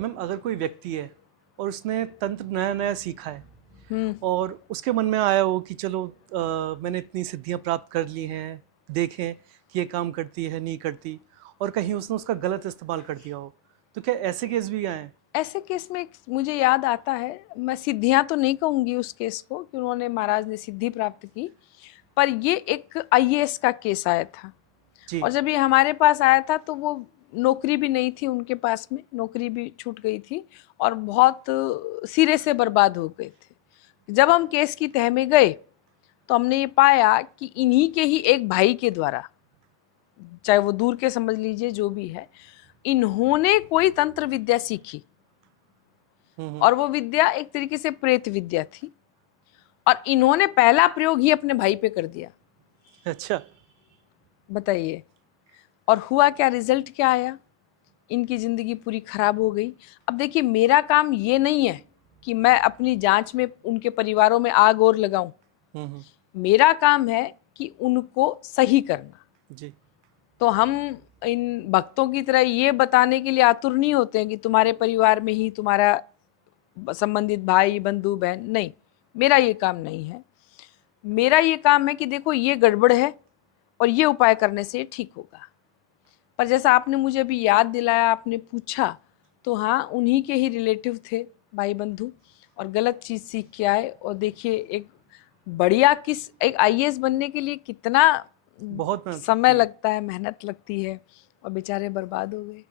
Ma'am अगर कोई व्यक्ति है और उसने तंत्र नया नया सीखा है और उसके मन में आया हो कि चलो मैंने इतनी सिद्धियां प्राप्त कर ली हैं, देखें कि ये काम करती है नहीं करती, और कहीं उसने उसका गलत इस्तेमाल कर दिया हो, तो क्या ऐसे केस भी आए हैं? ऐसे केस में मुझे याद आता है, मैं सिद्धियां तो नहीं कहूँगी उस केस को कि उन्होंने महाराज ने सिद्धि प्राप्त की, पर ये एक आईएएस का केस आया था। जी। और जब ये हमारे पास आया था तो वो नौकरी भी नहीं थी उनके पास में, नौकरी भी छूट गई थी और बहुत सिरे से बर्बाद हो गए थे। जब हम केस की तह में गए तो हमने ये पाया कि इन्हीं के ही एक भाई के द्वारा, चाहे वो दूर के समझ लीजिए जो भी है, इन्होंने कोई तंत्र विद्या सीखी और वो विद्या एक तरीके से प्रेत विद्या थी और इन्होंने पहला प्रयोग ही अपने भाई पे कर दिया। अच्छा। बताइए, और हुआ क्या, रिजल्ट क्या आया? इनकी ज़िंदगी पूरी खराब हो गई। अब देखिए, मेरा काम ये नहीं है कि मैं अपनी जांच में उनके परिवारों में आग और लगाऊं। मेरा काम है कि उनको सही करना। जी। तो हम इन भक्तों की तरह ये बताने के लिए आतुर नहीं होते हैं कि तुम्हारे परिवार में ही तुम्हारा संबंधित भाई बंधु बहन, नहीं, मेरा ये काम नहीं है। मेरा ये काम है कि देखो ये गड़बड़ है और ये उपाय करने से ठीक होगा। पर जैसा आपने मुझे अभी याद दिलाया, आपने पूछा, तो हाँ, उन्हीं के ही रिलेटिव थे, भाई बंधु, और गलत चीज़ सीख के आए। और देखिए, एक बढ़िया एक आईएएस बनने के लिए कितना बहुत मेहनत समय लगती है। लगता है, मेहनत लगती है, और बेचारे बर्बाद हो गए।